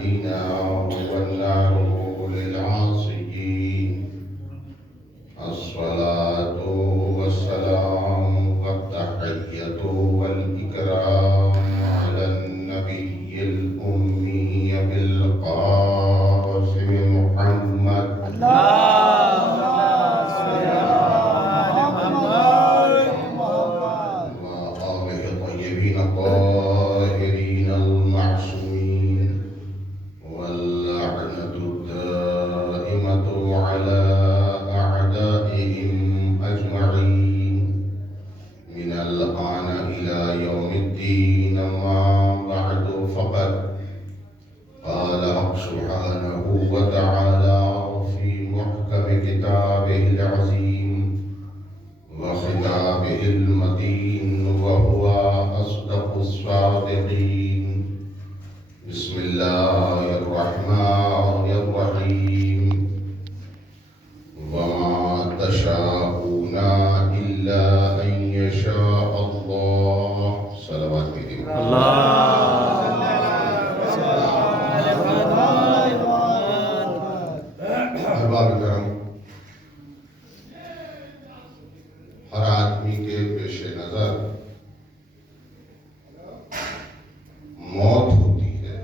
للعابدين والنار للعاصين. الصلاة والسلام والتحية والإكرام على النبي الأمي بالقاسم محمد وآله الطيبين الطاهرين المعصومين، واللعنة الدائمة على أعدائهم أجمعين من الآن إلى يوم الدين. ما بعد، فقد قال حق سبحانه وتعالى في محكم كتابه العظيم وخطابه المتين، وهو أصدق الصادقين. بسم الله الرحمن الرحيم. وما تشاءون إلا أن يشاء الله. صلوات بيدي احباب کرم، ہر آدمی کے پیش نظر موت ہوتی ہے.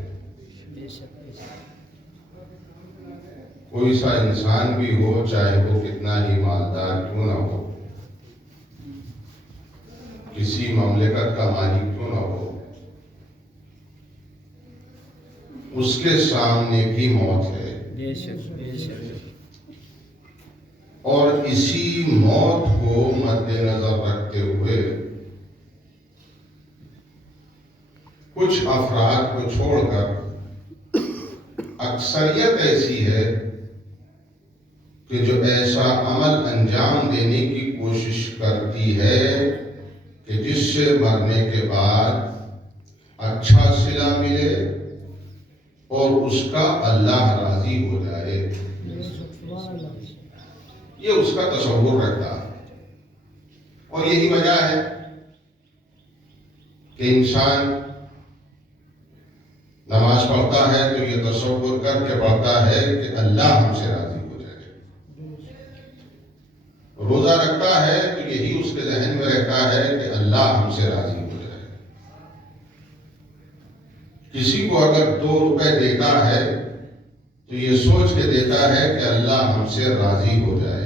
کوئی سا انسان بھی ہو، چاہے وہ کتنا ہی مالدار کیوں نہ ہو، کسی مملکت کا مالک کیوں نہ ہو، اس کے سامنے بھی موت ہے. اور اسی موت کو مد نظر رکھتے ہوئے کچھ افراد کو چھوڑ کر اکثریت ایسی ہے کہ جو ایسا عمل انجام دینے کی کوشش کرتی ہے کہ جس سے مرنے کے بعد اچھا صلہ ملے اور اس کا اللہ راضی ہو جائے. یہ اس کا تصور رکھتا ہے. اور یہی وجہ ہے کہ انسان نماز پڑھتا ہے تو یہ تصور کر کے پڑھتا ہے کہ اللہ ہم سے راضی ہو جائے. روزہ رکھتا ہے تو یہی اس کے ذہن میں رہتا ہے کہ اللہ ہم سے راضی ہو جائے. کسی کو اگر 2 روپے دیتا ہے تو یہ سوچ کے دیتا ہے کہ اللہ ہم سے راضی ہو جائے.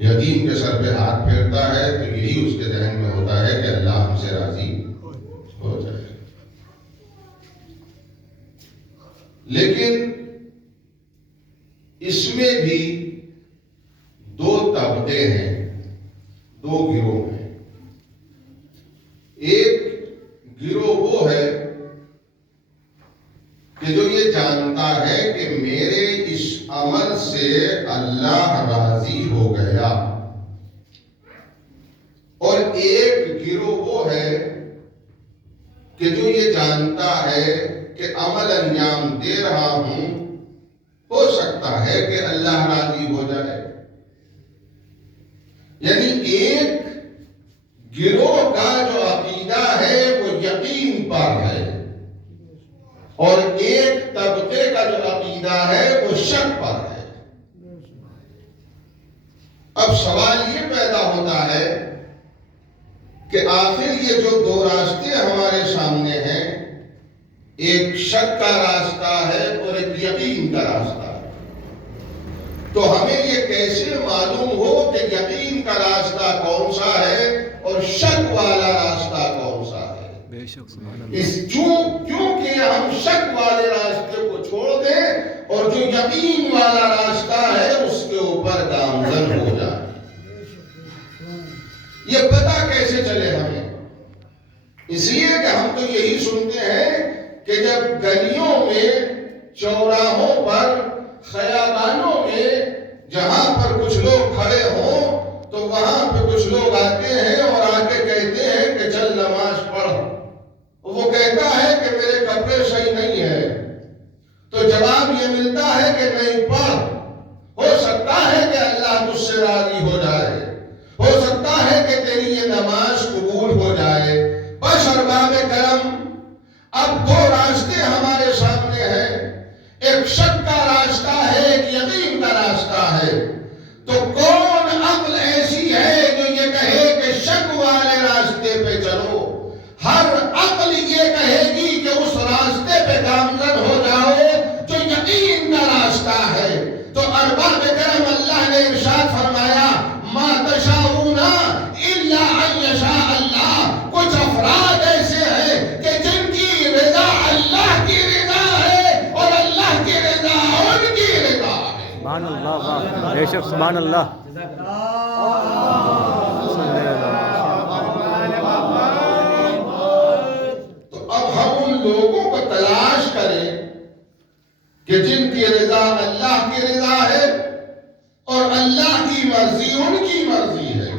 یتیم کے سر پہ ہاتھ پھیرتا ہے تو یہی اس کے ذہن میں ہوتا ہے کہ اللہ ہم سے راضی ہو جائے. لیکن اس میں بھی 2 طبقے ہیں، 2 گروہ ہیں. ایک گروہ وہ ہے کہ جو یہ جانتا ہے کہ میرے اس عمل سے اللہ راضی ہو گیا، اور ایک گروہ وہ ہے کہ جو یہ جانتا ہے کہ عمل انجام دے رہا ہوں، ہو سکتا ہے کہ اللہ راضی ہو جائے. یعنی ایک گروہ کا جو عقیدہ ہے وہ یقین پر ہے، اور ایک طبقے کا جو عقیدہ ہے وہ شک پر ہے. اب سوال یہ پیدا ہوتا ہے کہ آخر یہ جو 2 راستے ہمارے سامنے ہیں، ایک شک کا راستہ ہے اور ایک یقین کا راستہ ہے، تو ہمیں یہ کیسے معلوم ہو کہ یقین کا راستہ کون سا ہے اور شک والا راستہ کون سا ہے؟ کیونکہ ہم شک والے راستے کو چھوڑ دیں اور جو یقین والا راستہ ہے اس کے اوپر گامزن ہو جائے. یہ پتہ کیسے چلے ہمیں؟ اس لیے کہ ہم تو یہی سنتے ہیں کہ جب گلیوں میں، چوراہوں پر، خیابانوں میں جہاں پر کچھ لوگ کھڑے ہوں تو وہاں پہ کچھ لوگ آتے ہیں اور آ کے کہتے ہیں کہ چل نماز پڑھ. وہ کہتا ہے کہ میرے کپڑے صحیح نہیں ہیں، تو جواب یہ ملتا ہے کہ نہیں پڑھ، ہو سکتا ہے کہ اللہ تجھ سے راضی ہو جائے، ہو سکتا ہے کہ تیری یہ نماز قبول ہو جائے. بس ارباب کرم، اب 2 راستے ہمارے ایک شک کا راستہ ہے، ایک یقین کا راستہ ہے، تو کون عقل ایسی ہے جو یہ کہے کہ شک والے راستے پہ چلو؟ ہر عقل یہ کہے گی کہ اس راستے پہ گامزن ہو جاؤ جو یقین کا راستہ ہے۔ تو ارباب کرم اللہ نے ارشاد فرمایا ما تشاءون الا ان یشاء اللہ۔ کچھ افراد ایسے ہیں کہ جن کی رضا اللہ کی رضا ہے اور اللہ کی رضا ان کی رضا ہے۔ سبحان اللہ، بے شک سبحان اللہ۔ تو اب ہم ان لوگوں کو تلاش کریں کہ جن کی رضا اللہ کی رضا ہے اور اللہ کی مرضی ان کی مرضی ہے۔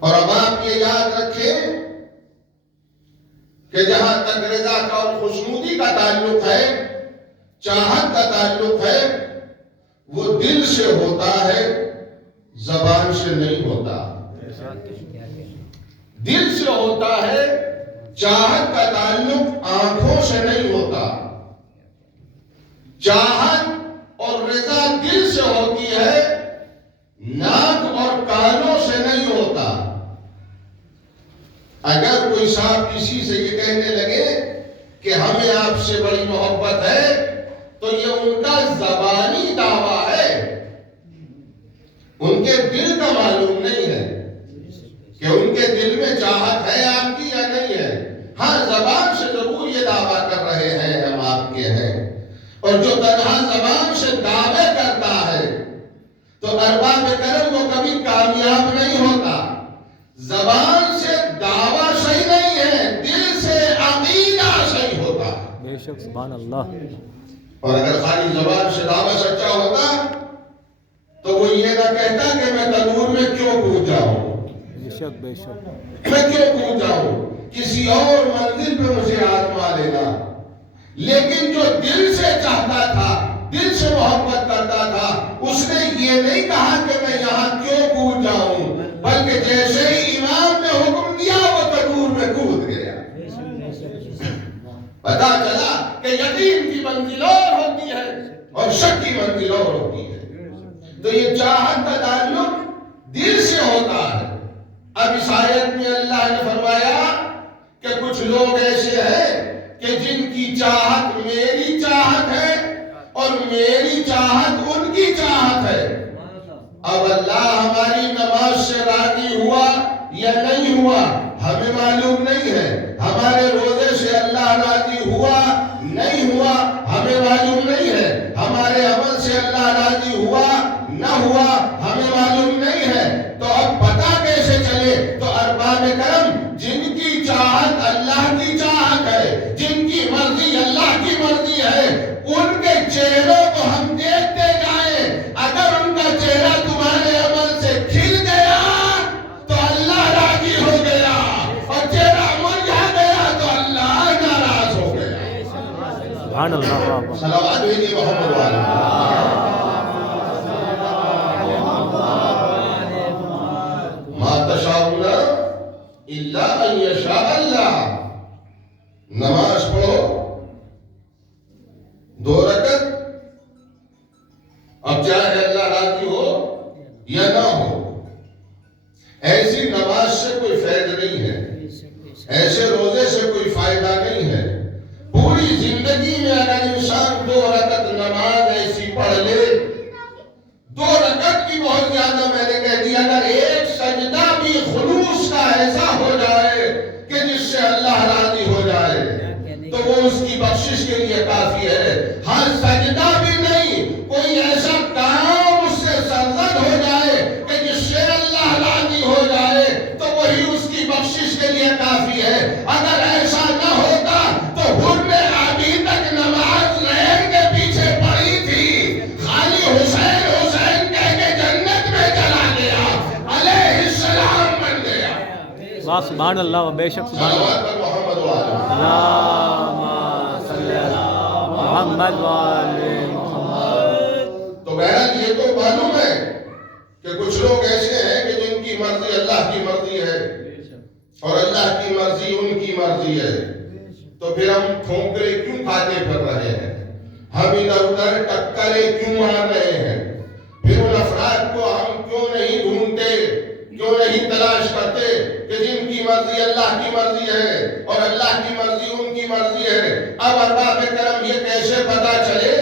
اور اب آپ یہ یاد رکھیں کہ جہاں تک رضا کا اور خوشنودی کا تعلق ہے، چاہت کا تعلق ہے، وہ دل سے ہوتا ہے، زبان سے نہیں ہوتا۔ دل سے ہوتا ہے، چاہت کا تعلق آنکھوں سے نہیں ہوتا۔ چاہت اور رضا دل سے ہوتی ہے، ناک اور کانوں سے نہیں ہوتا۔ اگر کوئی صاحب کسی سے یہ کہنے لگے کہ ہمیں آپ سے بڑی محبت ہے تو یہ ان کا زبانی دعویٰ ہے، ان کے دل کا معلوم نہیں ہے کہ ان کے دل میں چاہت ہے آپ کی یا نہیں ہے۔ ہاں زبان سے ضرور یہ دعویٰ کر رہے ہیں ہم آپ کے ہیں، اور جو تنہا زبان سے دعوے کرتا ہے تو ارباب کرم وہ کبھی کامیاب نہیں ہوتا۔ زبان سے دعویٰ صحیح نہیں ہے، دل سے عقیدہ صحیح ہوتا ہے۔ بے شک سبحان اللہ۔ اور اگر خالی زبان سے دعویٰ سچا ہوتا تو وہ یہ نہ کہتا کہ میں تنور میں کیوں کود جاؤں، بے شک بے شک۔ میں کیوں کود جاؤں، کسی اور منزل پہ مجھے آزما لینا۔ لیکن جو دل سے چاہتا تھا، دل سے محبت کرتا تھا، اس نے یہ نہیں کہا کہ میں یہاں کیوں کود جاؤں، بلکہ جیسے ہی امام نے حکم دیا وہ تنور میں کود گیا۔ پتا چلا کہ یقین کی منزل اور ہوتی ہے اور شک کی منزل اور ہوتی ہے۔ تو یہ چاہت کا تعلق دل سے ہوتا ہے۔ اب اس آیت میں اللہ نے فرمایا کہ کچھ لوگ ایسے ہیں کہ جن کی چاہت میری چاہت ہے اور میری چاہت ان کی چاہت ہے۔ اب اللہ ہماری نماز سے راضی ہوا یا نہیں ہوا ہمیں معلوم نہیں ہے، ہمارے روزے سے اللہ راضی ہوا نہیں ہوا ہمیں معلوم نہیں ہے، ہمارے عمل سے اللہ راضی ہوا نہ ہوا ہمیں معلوم نہیں ہے۔ تو اب پتہ کیسے چلے؟ تو ارباب کرم جن کی چاہت اللہ کی چاہت ہے، جن کی مرضی اللہ کی مرضی ہے، ان کے چہروں کو ہم دیکھتے جائیں۔ اگر ان کا چہرہ تمہارے عمل سے کھل گیا تو اللہ راضی ہو گیا، اور چہرہ مرجھا گیا تو اللہ ناراض ہو گیا۔ سبحان اللہ۔ صلوات بھیجیے محمد والے۔ ما تشاءون الا ان یشاء اللہ۔ نماز پڑھو 2 رکعت، اب چاہے اللہ راضی ہو یا نہ ہو۔ ایسی نماز سے کوئی فائدہ نہیں ہے، ایسے روزے سے کوئی فائدہ نہیں ہے۔ پوری زندگی میں اگر انسان 2 رکعت نماز ایسی پڑھ لے، 2 رکعت بھی بہت زیادہ میں نے کہہ دیا، اگر ایک سجدہ بھی خلوص کا ایسا ہو جائے کہ جس سے اللہ راضی ہو جائے تو وہ اس کی بخشش کے لیے کافی ہے۔ ہر سجدہ بھی نہیں، کوئی ایسا کام اس سے سرزد ہو جائے کہ جس سے اللہ راضی ہو جائے تو وہی اس کی بخشش کے لیے کافی ہے۔ اگر ایسا نہ ہوتا تو حر نے ابھی تک نماز رہن کے پیچھے پڑی تھی، خالی حسین حسین کہہ کے جنت میں چلا گیا، علیہ السلام بن گیا۔ واہ سبحان اللہ، بے شک سبحان اللہ۔ صلوات پر محمد والے۔ اللہم صلی علی محمد وآل محمد۔ تو بہرحال یہ تو معلوم ہے کہ کچھ لوگ ایسے ہیں کہ جن کی مرضی اللہ کی مرضی ہے اور اللہ کی مرضی ان کی مرضی ہے، تو پھر ہم ٹھونکرے کیوں کھاتے پھر رہے ہیں؟ ہم ادھر ادھر ٹکریں کیوں مار رہے ہیں؟ پھر ان افراد کو ہم کیوں نہیں ڈھونڈتے، کیوں نہیں تلاش کرتے کہ جن کی مرضی اللہ کی مرضی ہے اور اللہ کی مرضی ان کی مرضی ہے؟ اب ارباب کرم یہ کیسے پتا چلے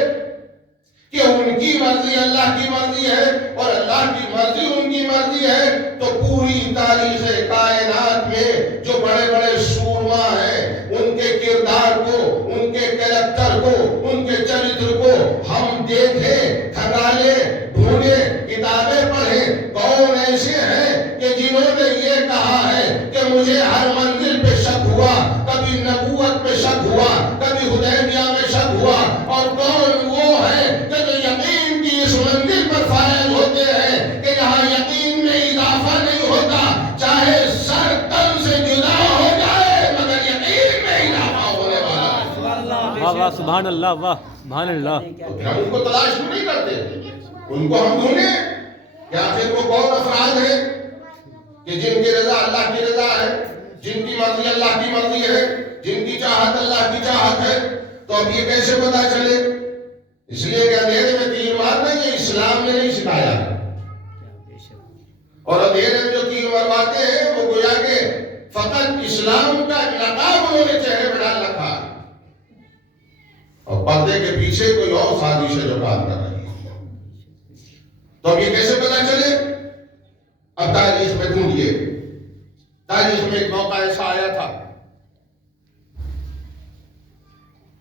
کہ ان کی مرضی اللہ کی مرضی ہے اور اللہ کی مرضی ان کی مرضی ہے؟ تو پوری تاریخ کائنات میں جو بڑے بڑے سورما ہیں، ان کے کردار کو، ان کے کریکٹر کو، ان کے چرتر کو ہم دیکھیں، کھنگالیں، ڈھونڈیں، کتابیں پڑھیں، کون ایسے ہیں کہ جنہوں نے یہ کہا ہے کہ مجھے ہر منزل پہ شک ہوا، کبھی نبوت پہ شک ہوا، کبھی حدیبیہ میں شک ہوا، اور کون وہ ہے کہ جو یقین کی اس منزل پر فائز ہوتے ہیں کہ یہاں یقین میں اضافہ نہیں ہوتا، چاہے سر تن سے جدا ہو جائے مگر یقین میں اضافہ ہونے والا ہے۔ واہ واہ سبحان اللہ، واہ سبحان اللہ۔ تو پھر ہم ان کو تلاش کیوں نہیں کرتے؟ ان کو ہم ڈھونڈیں کہ آخر وہ کون افراد ہیں کہ جن کی رضا اللہ کی رضا ہے، جن کی مرضی اللہ کی مرضی ہے، جن کی چاہت اللہ کی چاہت ہے۔ تو اب یہ کیسے پتا چلے؟ اس لیے کہ اندھیرے میں تیر مارنا یہ اسلام نے نہیں سکھایا، اور اندھیرے میں جو تیر مرواتے ہیں وہ گویا کہ فقط اسلام کا نقاب انہوں نے چہرے پہ ڈال رکھا ہے، اور پردے کے پیچھے کوئی اور سازش ہے جو کام کر رہی ہے۔ تو اب یہ کیسے پتا چلے؟ اب تاریخ میں ڈھونڈیے۔ تاریخ میں ایک موقع ایسا آیا تھا،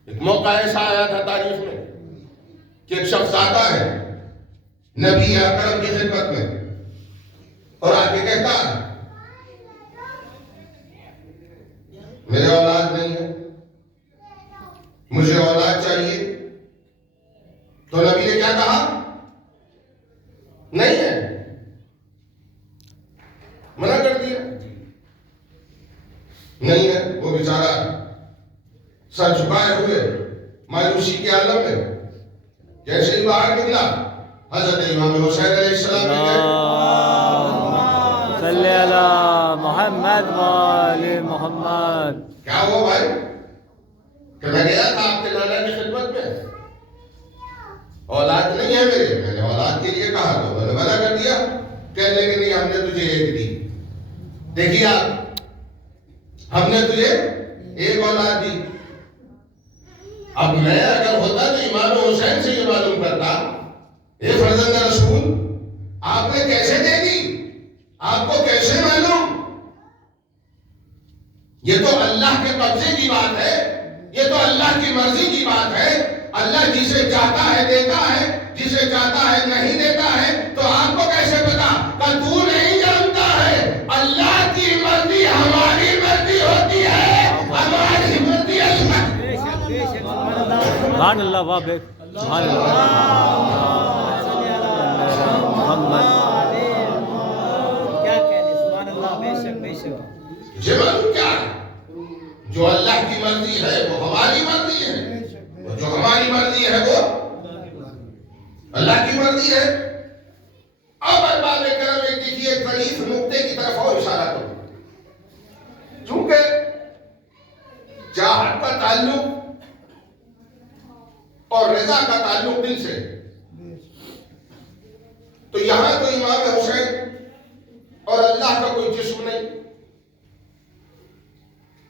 ایک موقع ایسا آیا تھا تاریخ میں کہ ایک شخص آتا ہے نبی اکرم کی خدمت میں اور آ کے کہتا ہے میرے اولاد نہیں ہے، مجھے اولاد چاہیے۔ تو نبی نے کیا کہا؟ نہیں ہے، منع کر دیا، نہیں ہے۔ وہ بیچارہ سر جھکائے ہوئے مایوسی کے عالم میں جیسے ہی باہر نکلا، حضرت امام حسین علیہ السلام نے صلی اللہ محمد وآل محمد۔ کیا ہوا بھائی کہ میں گیا تھا آپ کے نانا کی خدمت میں، اولاد نہیں ہے میرے، میں نے اولاد کے لیے کہا تو میں نے منع کر دیا، کہنے کہ نہیں ہم نے تجھے ایک دی۔ دیکھیے آپ، ہم نے تجھے ایک اولاد دی۔ اب میں اگر ہوتا تو امام حسین سے یہ معلوم کرتا، اے فرزند رسول آپ نے کیسے دے دی، آپ کو کیسے معلوم؟ یہ تو اللہ کے قبضے کی بات ہے، یہ تو اللہ کی مرضی کی بات ہے۔ اللہ جسے چاہتا ہے دیتا ہے، جسے چاہتا ہے نہیں دیتا ہے۔ تو آپ کو کیسے پتا کہ تو نہیں جانتا ہے؟ اللہ کی مرضی ہماری مرضی ہوتی ہے، ہماری مرضی اللہ۔ سبحان اللہ، واہ بے سبحان اللہ محمد۔ کیا کہنے، سبحان اللہ، بے شک بے شک۔ جبل کیا ہے؟ جو اللہ کی مرضی ہے وہ ہماری مرضی ہے، اور جو ہماری مرضی ہے وہ اللہ کی مرضی ہے۔ اب ارباب کرم ایک دیکھیے ایک ظریف نقطے کی طرف اور اشارہ کرو، چونکہ چاہت کا تعلق اور رضا کا تعلق دل سے، تو یہاں تو امام حسین اور اللہ کا کوئی جسم نہیں،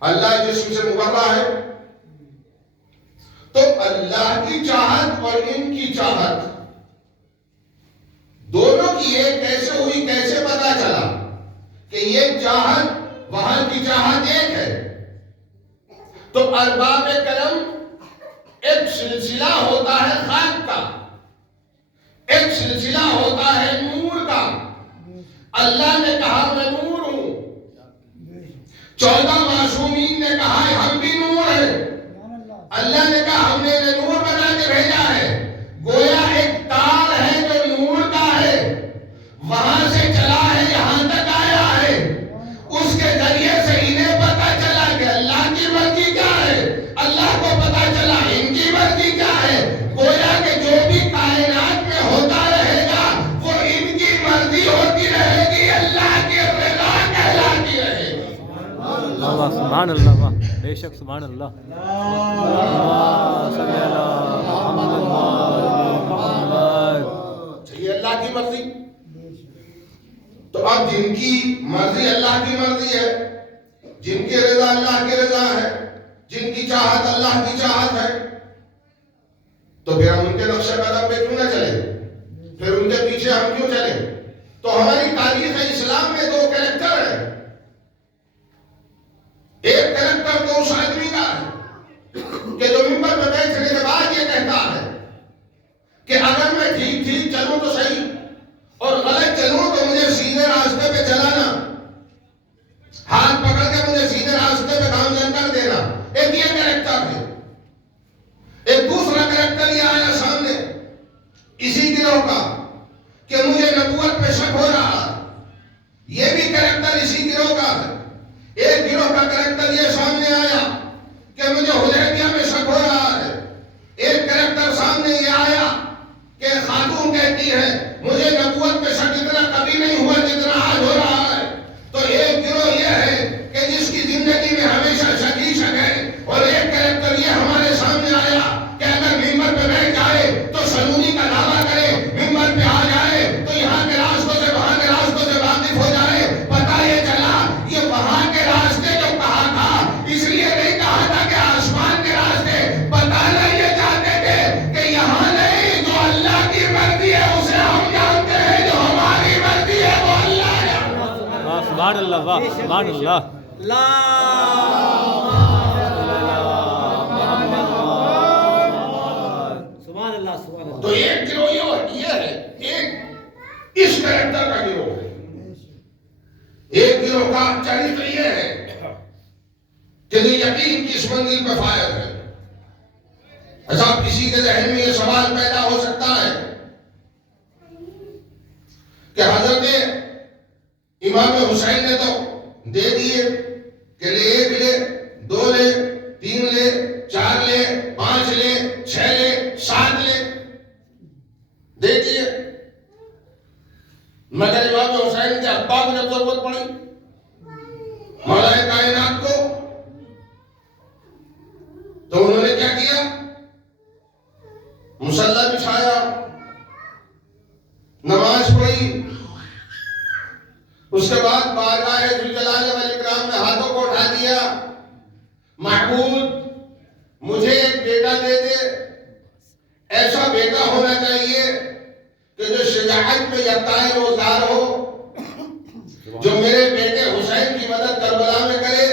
اللہ جسم سے مبرہ ہے۔ تو اللہ کی چاہت اور ان کی چاہت دونوں کی ایک کیسے ہوئی، کیسے پتا چلا کہ یہ چاہت وہاں کی چاہت ایک ہے؟ تو ارباب کرم ایک سلسلہ ہوتا ہے خاک کا، ایک سلسلہ ہوتا ہے نور کا۔ اللہ نے کہا میں نور ہوں، 14 معصومین نے کہا ہم بھی نور ہیں، اللہ نے کہا ہم نے نور بنا کے بھیجا ہے۔ گویا ایک تار ہے جو نور کا ہے، وہاں سے چلا ہے یہاں تک آیا ہے، اس کے ذریعے سے انہیں پتا چلا کہ اللہ کی مرضی کیا ہے، اللہ کو پتا چلا ان کی مرضی کیا ہے۔ گویا کہ جو بھی کائنات میں ہوتا رہے گا وہ ان کی مرضی ہوتی رہے گی، اللہ کی رضا کہلاتی رہے گی۔ واہ سبحان اللہ، واہ بے شک سبحان اللہ۔ صلی اللہ محمد جن کی مرضی اللہ کی مرضی ہے، جن کی رضا اللہ کی رضا ہے، جن کی چاہت اللہ کی چاہت ہے، تو پھر ہم ان کے نقش قدم پہ کیوں نہ چلیں؟ پھر ان کے پیچھے ہم کیوں چلیں؟ تو ہماری تاریخ اسلام میں دو کریکٹر ہیں. ایک کریکٹر تو اس آدمی کا ہے کہ جو ممبر پہ بیٹھنے کے بعد یہ کہتا ہے کہ اگر میں ٹھیک ٹھیک چلوں تو صحیح اور غلط چلوں تو مجھے سیدھے راستے پہ چلانا، ہاتھ پکڑ کے مجھے سیدھے راستے پہ گامزن کر دینا. ایک یہ کریکٹر ہے. ایک دوسرا کریکٹر یہ آیا سامنے اسی گروہ کا کہ مجھے نبوت پہ شک ہو رہا ہے. یہ بھی کریکٹر اسی گروہ کا ہے. ایک گروہ کا کریکٹر یہ سامنے آیا کہ مجھے حدیبیہ میں شک ہو رہا ہے. ایک کریکٹر سامنے یہ آیا کہ خاتون کہتی ہے مجھے نبوت پہ شک اتنا کبھی نہیں ہوا جتنا آج ہو رہا ہے. تو ایک گروہ یہ ہے کہ جس کی زندگی میں ہمیشہ شک ہی شک ہے. اور ایک کریکٹر یہ ہمارے سامنے آیا کہ اگر ممبر پہ بیٹھ جائے تو سلونی کا دعویٰ کرے، ممبر پہ آ جائے تو یہاں کے راستوں سے وہاں کے راستوں سے واقف ہو جائے. پتہ یہ چلا یہ وہاں کے راستے جو کہا تھا اس لیے نہیں کہا تھا کہ آسمان کے راستے، بتانا یہ چاہتے تھے کہ یہاں نہیں، جو اللہ کی مرضی ہے اسے ہم جانتے ہیں، جو ہماری مرضی ہے وہ اللہ جانتا ہے. سبحان اللہ، واہ سبحان اللہ. تو ایک گروہ یہ ہے، ایک اس کریکٹر کا گروہ ہے. ایک گروہ کا چریتر یہ ہے کہ یقین کی اس منزل پہ فائر ہے. اچھا کسی کے ذہن میں یہ سوال پیدا ہو سکتا ہے کہ حضرت امام حسین نے تو دے دیے کہ لے 1 لے 2 لے 3 لے 4 لے 5 لے 6 لے 7 لے دے دیے، مگر امام حسین کے ابا کو جب ضرورت پڑی مولا کائنات کو تو انہوں نے کیا کیا؟ مصلی بچھایا، نماز پڑھی، اس کے بعد بارگاہ ذوالجلال والاکرام میں ہاتھوں کو اٹھا دیا، محبوب مجھے ایک بیٹا دے دے، ایسا بیٹا ہونا چاہیے کہ جو شجاعت میں یکتائے روزگار ہو، جو میرے بیٹے حسین کی مدد کربلا میں کرے،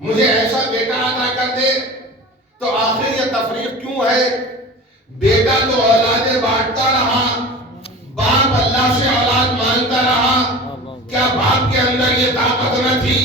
مجھے ایسا بیٹا عطا کر دے. تو آخر یہ تفریق کیوں ہے؟ بیٹا تو اولادیں بانٹتا رہا، باپ اللہ سے اولاد مانگتا رہا. کیا باپ کے اندر یہ طاقت نہ تھی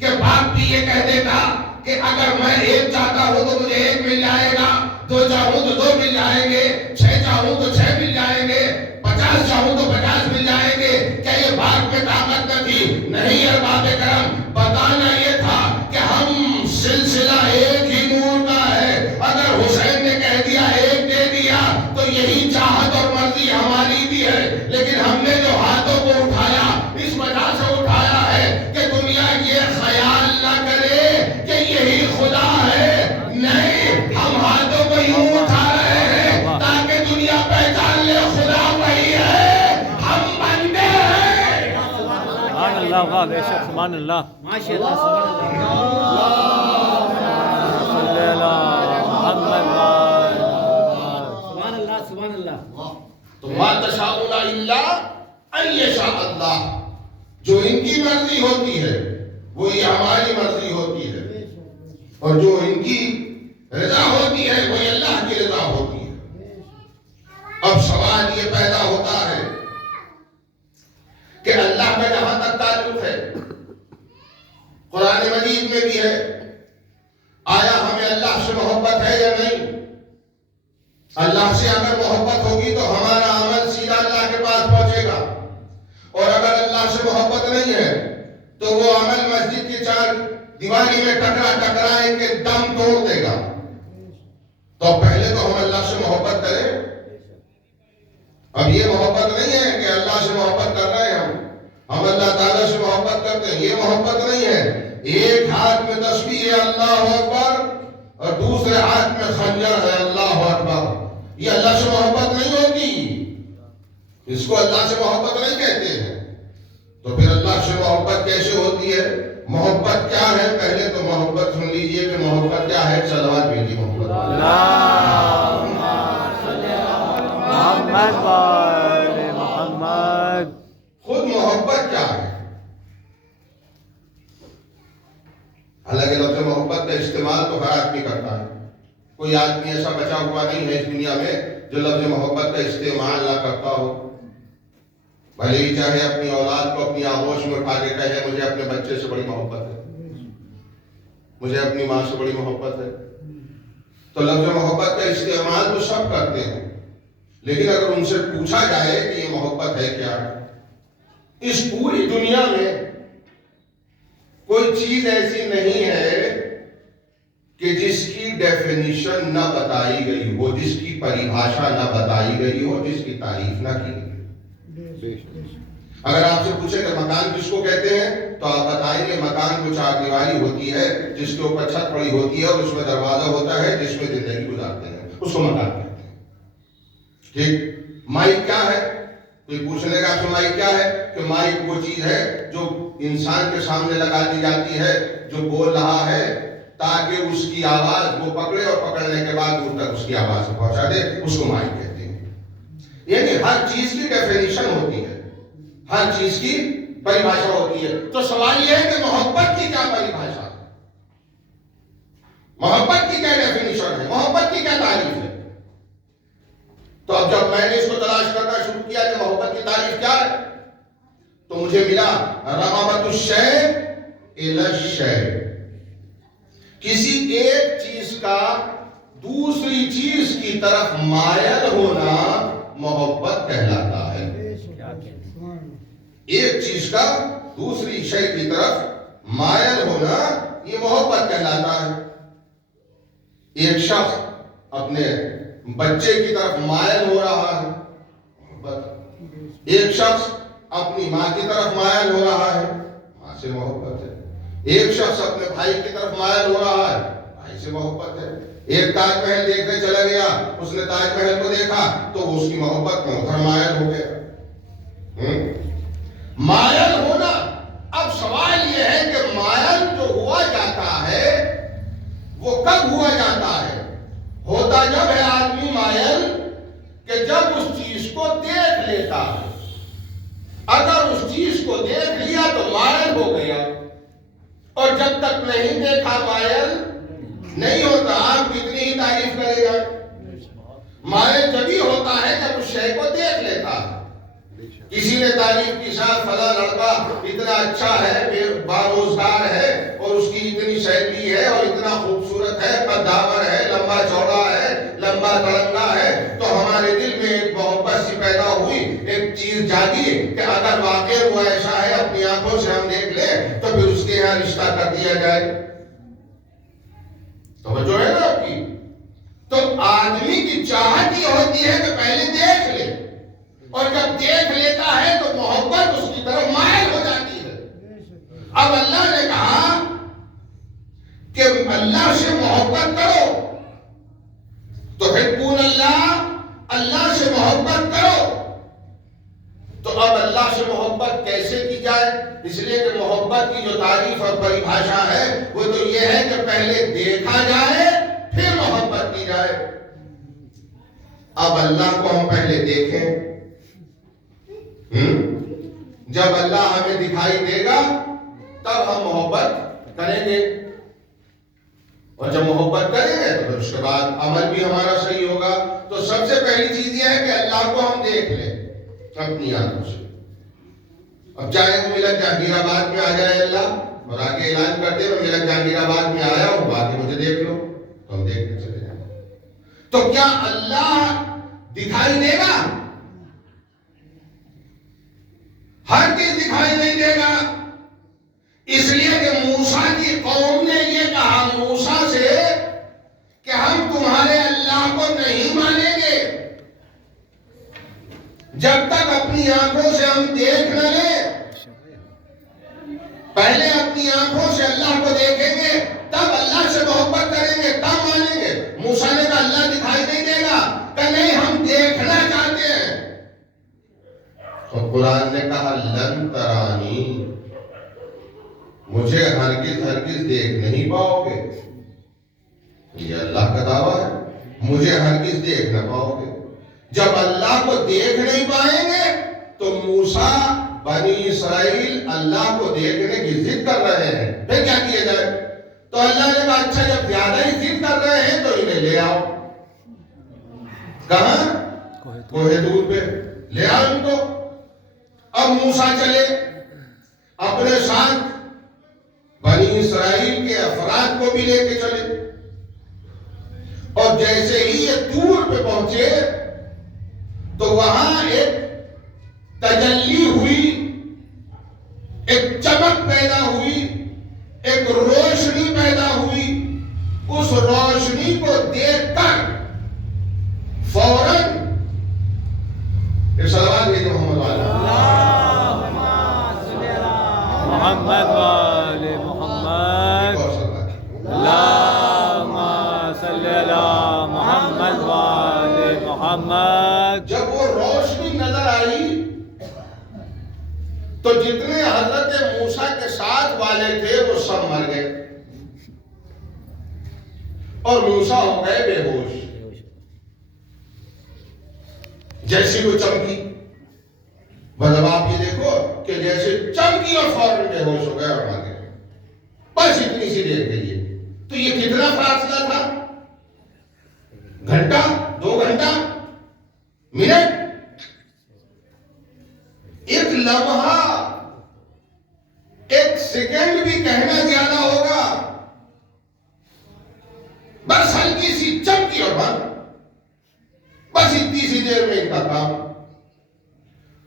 کہ باپ بھی یہ کہہ دیتا کہ اگر میں 1 چاہتا ہوں تو مجھے 1 مل جائے گا، 2 چاہوں تو 2 مل جائیں گے، 6 چاہوں تو 6 مل جائیں گے، 50 چاہوں تو 50 مل جائیں گے؟ کیا یہ باپ میں طاقت نہ تھی؟ نہیں ارباب کرم، بتانا یہ تھا کہ ہم سلسلہ ایک ہی نور کا ہے. اگر حسین نے کہہ دیا 1 دے دیا تو یہی چاہت اور مرضی ہماری بھی ہے. لیکن ہم نے جو ہاتھوں کو اٹھایا اس وجہ سے اٹھایا ہے کہ دنیا یہ خیال نہ کرے کہ یہی خدا ہے. نہیں، ہم ہاتھوں کو یوں اٹھا رہے ہیں تاکہ دنیا پہچان لے خدا وہی ہے، ہم بندے ہیں. سبحان اللہ، واہ بے شک سبحان اللہ. ماشاء اللہ، سبحان اللہ. صلی اللہ محمد سبحان اللہ، سبحان اللہ. تو ما تشاءون الا ان یشاء اللہ. جو ان کی مرضی ہوتی ہے وہی ہماری مرضی ہوتی ہے، اور جو ان کی رضا ہوتی ہے وہی اللہ کی رضا ہوتی ہے. اب سوال یہ پیدا ہوتا ہے کہ اللہ کا جہاں تک تعلق ہے قرآن مجید میں بھی ہے، آیا ہمیں اللہ سے محبت ہے یا نہیں؟ اللہ سے اگر محبت ہوگی تو ہمارا عمل سیدھا اللہ کے پاس پہنچے گا، اور اگر اللہ سے محبت نہیں ہے تو وہ عمل مسجد کی 4 دیواری میں ٹکرائے کے دم توڑ دے گا. تو پہلے تو ہم اللہ سے محبت کریں. اب یہ محبت نہیں ہے کہ اللہ سے محبت کر رہے ہیں ہم اللہ تعالیٰ سے محبت کرتے ہیں، یہ محبت نہیں ہے. ایک ہاتھ میں تسبیح ہے اللہ اکبر اور دوسرے ہاتھ میں خنجر ہے اللہ اکبر، یہ اللہ سے محبت نہیں ہوتی. اس کو اللہ سے محبت نہیں کہتے ہیں. تو پھر اللہ سے محبت کیسے ہوتی ہے؟ محبت کیا ہے؟ پہلے تو محبت سن لیجئے کہ محبت کیا ہے. صلوات بھیجیے محمد محمد. خود محبت کیا ہے؟ حالانکہ لفظ محبت کا استعمال تو ہر آدمی کرتا ہے. کوئی آدمی ایسا بچا ہوا نہیں ہے اس دنیا میں جو لفظ محبت کا استعمال نہ کرتا ہو. بھلے ہی چاہے اپنی اولاد کو اپنی آغوش میں اٹھا کے کہے مجھے اپنے بچے سے بڑی محبت ہے, مجھے اپنی ماں سے بڑی محبت ہے. تو لفظ محبت کا استعمال تو سب کرتے ہیں, لیکن اگر ان سے پوچھا جائے کہ یہ محبت ہے کیا, اس پوری دنیا میں کوئی چیز ایسی نہیں ہے کہ جس کی ڈیفینیشن نہ بتائی گئی ہو, جس کی پریبھاشا نہ بتائی گئی ہو, جس کی تعریف نہ کی گئی. اگر آپ سے پوچھے کہ مکان کس کو کہتے ہیں تو آپ بتائیں گے مکان کو چار دیواری ہوتی ہے جس کے اوپر چھت پڑی ہوتی ہے اور اس میں دروازہ ہوتا ہے جس میں زندگی گزارتے ہیں, اس کو مکان کہتے ہیں. ٹھیک. مائک کیا ہے؟ کوئی پوچھنے کا آپ سے مائک کیا ہے کہ مائک وہ چیز ہے جو انسان کے سامنے لگا دی جاتی ہے جو بول رہا ہے تاکہ اس کی آواز وہ پکڑے اور پکڑنے کے بعد دور تک اس کی آواز پہنچا دے, اس کو مائک کہتے ہیں. یعنی ہر چیز کی ڈیفینیشن ہوتی ہے, ہر چیز کی پریبھاشا ہوتی ہے. تو سوال یہ ہے کہ محبت کی کیا پریبھاشا ہے, محبت کی کیا ڈیفینیشن ہے, محبت کی کیا تعریف ہے. تو اب جب میں نے اس کو تلاش کرنا شروع کیا کہ محبت کی تعریف کیا ہے تو مجھے ملا رغبت الشیء الی الشیء, کسی ایک چیز کا دوسری چیز کی طرف مائل ہونا محبت کہلاتا ہے. ایک چیز کا دوسری شے کی طرف مائل ہونا یہ محبت کہلاتا ہے. ایک شخص اپنے بچے کی طرف مائل ہو رہا ہے محبت. ایک شخص اپنی ماں کی طرف مائل ہو رہا ہے, ماں سے محبت ہے. ایک شخص اپنے بھائی کی طرف مائل ہو رہا ہے, بھائی سے محبت ہے. ایک تاج محل دیکھنے چلا گیا, اس نے تاج محل کو دیکھا تو وہ اس کی محبت میں ادھر مائل ہو گیا. مائل ہونا. اب سوال یہ ہے کہ مائل جو ہوا جاتا ہے وہ کب ہوا جاتا ہے؟ ہوتا جب ہے آدمی مائل کہ جب اس چیز کو دیکھ لیتا ہے. اگر اس چیز کو دیکھ لیا تو مائل ہو گیا, اور جب تک نہیں دیکھا مائل نہیں ہوتا. آپ کتنی ہی تعریف کرے گا, مائل جبھی ہوتا ہے جب اس شے کو دیکھ لیتا ہے. کسی نے تعریف کی شاید فلاں لڑکا اتنا اچھا ہے, باروزگار ہے اور اس کی اتنی شیلی ہے اور اتنا خوبصورت ہے, قدامر ہے, لمبا چوڑا ہے, لمبا تڑنگا ہے, تو ہمارے دل میں ایک محبت سی پیدا ہوئی, ایک چیز جاگی کہ اگر واقع وہ ایسا ہے اپنی آنکھوں سے ہم دیکھ لیں تو پھر اس کے یہاں رشتہ کر دیا جائے. توجہ ہے نا آپ کی. تو آدمی کی چاہت یہ ہوتی ہے کہ پہلے دیکھ لے, اور جب دیکھ لیتا ہے تو محبت اس کی طرف مائل ہو جاتی ہے. اب اللہ نے کہا کہ اللہ سے محبت کرو, تو پھر کون اللہ سے محبت کرو. تو اب اللہ سے محبت کیسے کی جائے؟ اس لیے کہ محبت کی جو تعریف اور پریبھاشا ہے وہ تو یہ ہے کہ پہلے دیکھا جائے پھر محبت کی جائے. اب اللہ کو ہم پہلے دیکھیں, جب اللہ ہمیں دکھائی دے گا تب ہم محبت کریں گے, اور جب محبت کریں گے تو پھر اس کے بعد عمل بھی ہمارا صحیح ہوگا. تو سب سے پہلی چیز یہ ہے کہ اللہ کو ہم دیکھ لیں اپنی آنکھوں سے. اب چاہے وہ ملک جہانگیر آباد میں آ جائے اللہ اور آگے اعلان کرتے میں ملک جہانگیر آباد میں آیا ہوں, باقی مجھے دیکھ لو, تو ہم دیکھنے چلے جائیں. تو کیا اللہ دکھائی دے گا؟ ہر چیز دکھائی نہیں دے گا. اس لیے کہ موسیٰ کی قوم نے یہ کہا موسیٰ سے کہ ہم تمہارے اللہ کو نہیں مانیں گے جب تک اپنی آنکھوں سے ہم دیکھ نہ لیں. پہلے اپنی آنکھوں سے اللہ کو دیکھیں گے تب اللہ سے محبت کریں گے, تب مانیں گے. موسیٰ نے کہا اللہ دکھائی نہیں دے گا, کہ نہیں ہم دیکھنا چاہتے ہیں. تو قرآن نے کہا لن ترانی مجھے ہرگز دیکھ نہیں پاؤ گے. یہ اللہ کا دعویٰ ہے, مجھے ہرگز دیکھ نہ پاؤ گے. جب اللہ کو دیکھ نہیں پائیں گے تو موسیٰ بنی اسرائیل اللہ کو دیکھنے کی ضد کر رہے ہیں, پھر کیا کیا جائے؟ تو اللہ نے کہا اچھا جب زیادہ ہی ضد کر رہے ہیں تو انہیں لے آؤ. کہاں؟ کوہ طور پہ لے آؤ ان کو. اب موسیٰ چلے, اپنے ساتھ بنی اسرائیل کے افراد کو بھی لے کے چلے, اور جیسے ہی یہ طور پہ پہنچے تو وہاں ایک تجلی ہوئی, ایک چمک پیدا ہوئی, ایک روشنی پیدا ہوئی. اس روشنی کو دیکھ کر فوراً صلوات بھیجو محمد والا محمد وآل محمد. اللہم صلی علی محمد وآل محمد. جب وہ روشنی نظر آئی تو جتنے حضرت موسیٰ کے ساتھ والے تھے وہ سب مر گئے اور موسیٰ ہو گئے بے ہوش. جیسی وہ چمکی, مطلب آپ یہ دیکھو کہ جیسے چمکی اور فوراً بے ہوش ہو گئے اور مر گئے, بس اتنی سی دیر کے لیے. تو یہ کتنا فاصلہ تھا؟ گھنٹہ, 2 گھنٹہ, منٹ, ایک لمحہ, ایک سیکنڈ بھی کہنا زیادہ ہوگا. بس ہلکی سی چمکی اور بند, بس اتنی سی دیر میں ان کا کام.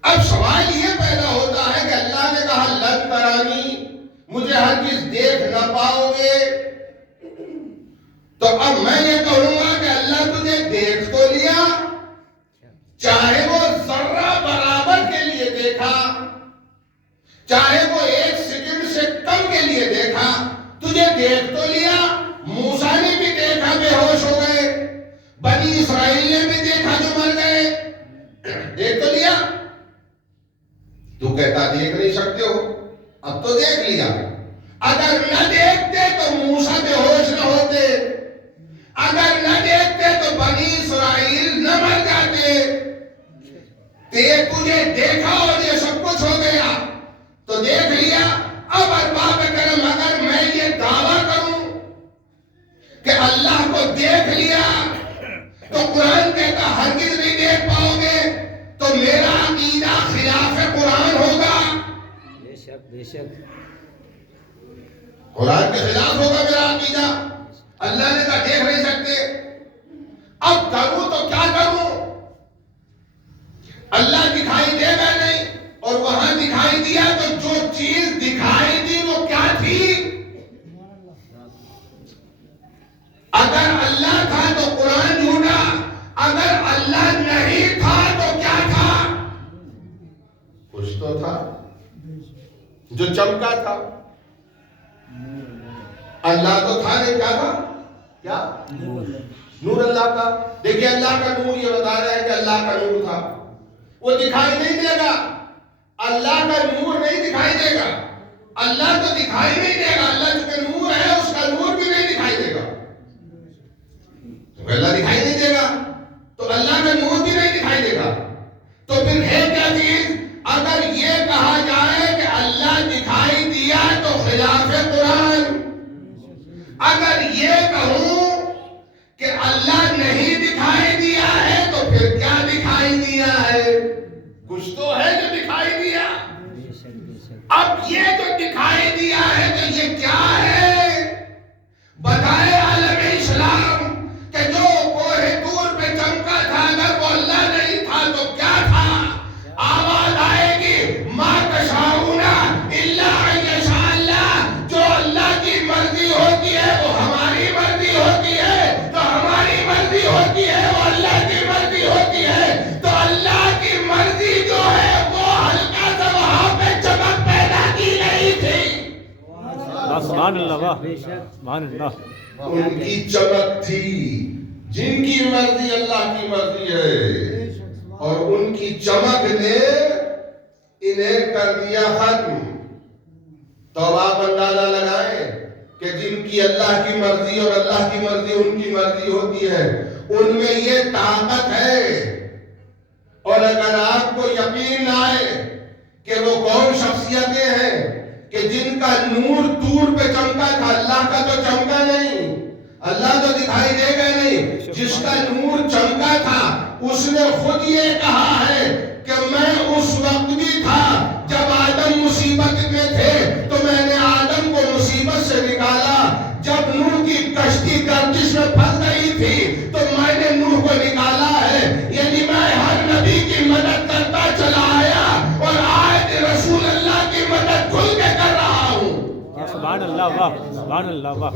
اب سوال یہ پیدا ہوتا ہے کہ اللہ نے کہا لن ترانی, مجھے ہرگز دیکھ نہ پاؤ گے. تو اب میں یہ کہوں گا کہ اللہ تجھے دیکھ تو لیا, چاہے وہ ذرہ برابر کے لیے دیکھا, چاہے وہ 1 سیکنڈ سے کم کے لیے دیکھا, تجھے دیکھ تو لیا. موسیٰ نے بھی دیکھا بے ہوش ہو گئے, بنی اسرائیل نے بھی دیکھا جو مر گئے, دیکھ تو لیا. تو کہتا دیکھ نہیں سکتے ہو, اب تو دیکھ لیا. اگر نہ دیکھتے تو موسیٰ بے ہوش نہ ہوتے, اگر نہ دیکھتے تو بنی اسرائیل نہ مر جاتے. تجھے دیکھا اور یہ سب کچھ ہو گیا تو دیکھ لیا. اب ارباب کرم اگر میں یہ دعویٰ کروں کہ اللہ کو دیکھ لیا تو قرآن کہتا ہرگز نہیں دیکھ پاؤ گے, تو میرا عقیدہ خلاف قرآن ہوگا. بے شک بے شک, قرآن کے خلاف ہوگا میرا عقیدہ. اللہ نے کہا دیکھ نہیں سکتے, اب کروں تو کیا کروں؟ اللہ دکھائی دے گا نہیں, اور وہاں دکھائی دیا تو جو چیز دکھائی دی وہ کیا تھی؟ اگر اللہ تھا تو قرآن جھوٹا, اگر اللہ نہیں تھا تو کیا تھا؟ کچھ تو تھا جو چمکا تھا. اللہ تو تھا نہیں, کیا تھا؟ کیا نور اللہ کا. دیکھیے اللہ کا نور یہ بتا رہا ہے کہ اللہ کا نور تھا, وہ دکھائی نہیں دے گا. اللہ کا نور نہیں دکھائی دے گا, اللہ تو دکھائی نہیں دے گا. اللہ چونکہ نور ہے, اس کا نور بھی نہیں دکھائی دے گا. اللہ دکھائی نہیں دے گا تو اللہ کا نور بھی نہیں دکھائی دے گا. تو پھر ہے کیا چیز؟ اگر یہ کہا جائے کہ اللہ دکھائی دیا تو خلاف قرآن, اگر یہ کہوں کہ اللہ نہیں دکھائی دیا ہے تو پھر کیا دکھائی دیا ہے؟ کچھ تو ہے جو دکھائی دیا. اب یہ جو دکھائی دیا ہے تو یہ کیا ہے؟ بتائے عالم اسلام کہ جو کوہ طور پہ چمکا تھا اگر وہ اللہ نہیں تھا تو کیا تھا؟ آواز آئے گی ما تشاؤون الا ان یشاء اللہ. جو اللہ کی مرضی ہوتی ہے وہ ہماری مرضی ہوتی ہے, تو ہماری مرضی ہوتی ہے وہ اللہ کی مرضی ہوتی ہے. تو اللہ کی مرضی جو ہے وہ ہلکا سا وہاں پہ چمک پیدا کی نہیں تھی. سبحان اللہ, سبحان اللہ. ان کی چمک تھی, جن کی مرضی اللہ کی مرضی ہے, اور ان کی چمک نے انہیں کر دیا ختم. تو اب آپ اندازہ لگائیں کہ جن کی اللہ کی مرضی اور اللہ کی مرضی ان کی مرضی ہوتی ہے، ان میں یہ طاقت ہے۔ اور اگر آپ کو یقین نہ آئے کہ وہ کون شخصیتیں ہیں کہ جن کا نور دور پہ چمکا تھا، اللہ کا تو چمکا نہیں، اللہ تو دکھائی دے گا نہیں، جس کا نور چمکا تھا اس نے خود یہ کہا ہے کہ میں اس وقت بھی تھا جب آدم مصیبت میں تھے تو میں نے آدم کو مصیبت سے نکالا، جب نوح کی کشتی گردش میں پھنس گئی تھی تو میں نے نوح کو نکالا ہے۔ یعنی میں ہر نبی کی مدد کرتا چلا آیا اور آج رسول اللہ کی مدد کھل کے کر رہا ہوں۔ سبحان اللہ، واہ سبحان اللہ، واہ۔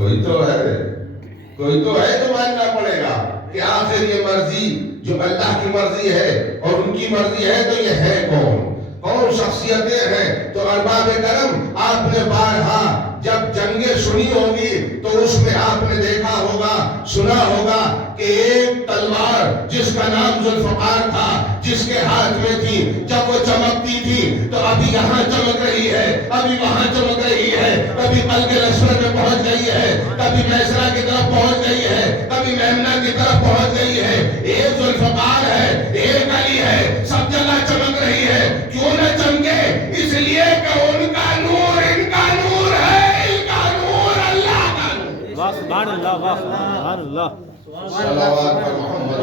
کوئی تو ہے تو ماننا پڑے گا کہ آخر یہ مرضی جو اللہ کی مرضی ہے اور ان کی مرضی ہے تو یہ ہے کون شخصیتیں ہیں؟ تو ارباب کرم، آپ نے بارہا جب جنگیں سنی ہوگی تو اس میں آپ نے دیکھا ہوگا، سنا ہوگا کہ ایک تلوار جس کا نام ذوالفقار تھا، جس کے ہاتھ میں تھی، جب وہ چمکتی تھی تو ابھی یہاں چمک رہی ہے، ابھی وہاں چمک رہی ہے، کبھی قلب الاسود میں پہنچ گئی ہے، کبھی میسرہ کی طرف پہنچ گئی ہے، کبھی میمنہ کی طرف پہنچ گئی ہے۔ ایک ذوالفقار ہے، ایک علی ہے، سب جگہ چمک رہی ہے۔ کیوں نہ چمکے؟ اس لیے کہ ان کا نور ان کا نور ہے، ان کا نور اللہ کا نور۔ واہ سبحان اللہ، واہ سبحان اللہ۔ صلوات پر محمد